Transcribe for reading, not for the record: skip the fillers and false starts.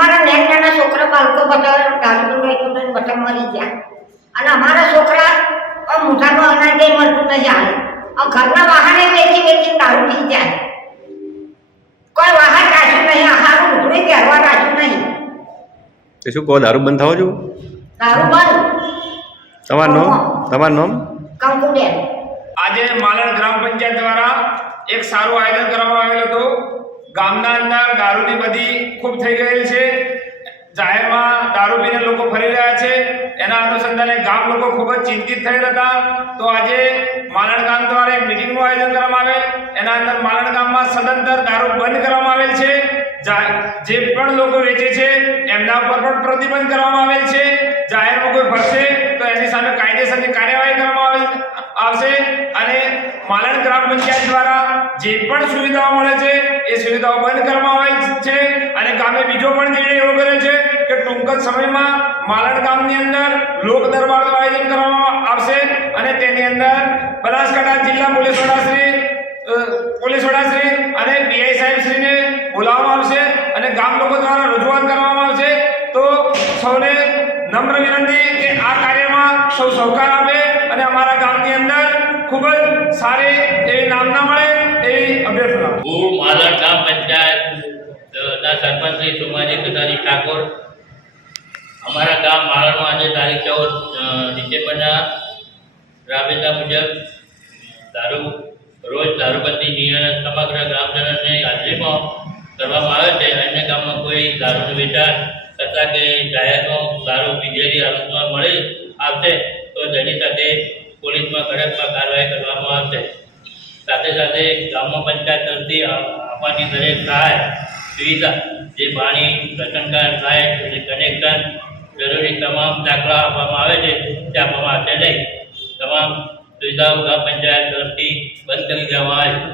અમારા નાના છોકરા બાળકો બધા દારૂ પીને બધા મરી ગયા અને અમારા છોકરા મોઢાનું અનાજ કંઈ મળતું નહીં હાલ ઘરના વાહને વેચી દારૂ પી જાય કોઈ વાહન રાખ્યું નહીં આહારું ઢોળી પહેરવા રાખ્યું નહીં એ શું કહો દારૂ બંધ થવો જો દારૂ બંધ તમારું નામ કંકુબેન આજે માલણ ગ્રામ પંચાયત દ્વારા એક સારું આયોજન કરવામાં આવેલું હતું ગામના અંદર દારૂની બધી ખૂબ થઈ ગયેલ છે જાહેરમાં દારૂ પીને લોકો ફરી રહ્યા છે એના અનુસંધાને ગામ લોકો ખૂબ જ ચિંતિત થયેલ હતા તો આજે માલણ ગામ દ્વારા એક મીટિંગનું આયોજન કરવામાં આવેલ એના અંદર માલણ ગામમાં સદંતર દારૂ બંધ કરવામાં આવેલ છે જે પણ લોકો વેચે છે એમના ઉપર પણ પ્રતિબંધ કરવામાં આવેલ છે જાહેરમાં કોઈ ફરશે તો એની સામે કાયદેસરની કાર્યવાહી કરવામાં આવશે અને માલણ ગ્રામ પંચાયત દ્વારા જે પણ સુવિધાઓ મળે છે એ સુવિધાઓ બંધ કરવામાં આવેલ છે અને ગામે બીજો પણ નિર્ણય એવો કર્યો છે કે ટૂંક જ સમયમાં માલણ ગામની અંદર લોક દરબારનું આયોજન કરવામાં આવશે અને તેની અંદર બનાસકાંઠા જિલ્લા પોલીસ વડાશ્રી અને પીઆઈ સાહેબશ્રીને બોલાવવામાં આવશે અને ગામ લોકો દ્વારા રજૂઆત કરવામાં આવશે તો સૌને નમ્ર વિનંતી કે આ કાર્યમાં સૌ સહકાર આપે અને અમારા ગામની અંદર ખૂબ જ સારી એવી નામના મળે એવી અભ્યર્થના. હું માલણ ગ્રામ પંચાયતના સરપંચ શ્રી સુમાજી કટારી ઠાકોર અમારા ગામ માલણમાં આજે તારીખ 14 ડિસેમ્બરના રાબેતા મુજબ રોજ દારૂબંધી નિયમન સમગ્ર ગ્રામજનોની હાજરીમાં કરવામાં આવે છે. અન્ય ગામમાં કોઈ દારૂનું વેચાણ કરતા કે જાહેરમાં દારૂ પીધેલી હાલતમાં મળી આવશે તો તેની સાથે પોલીસમાં કડકમાં કાર્યવાહી કરવામાં આવશે. સાથે સાથે ગામમાં પંચાયત તરફથી આપવાની દરેક સહાય સુવિધા જે પાણી રાશન કાર્ડ લાઇટ કનેક્શન જરૂરી તમામ દાખલા આપવામાં આવે છે તે આપવામાં આવશે નહીં. તમામ સુવિધાઓ ગ્રામ પંચાયત તરફથી બંધ કરી દેવામાં આવે છે.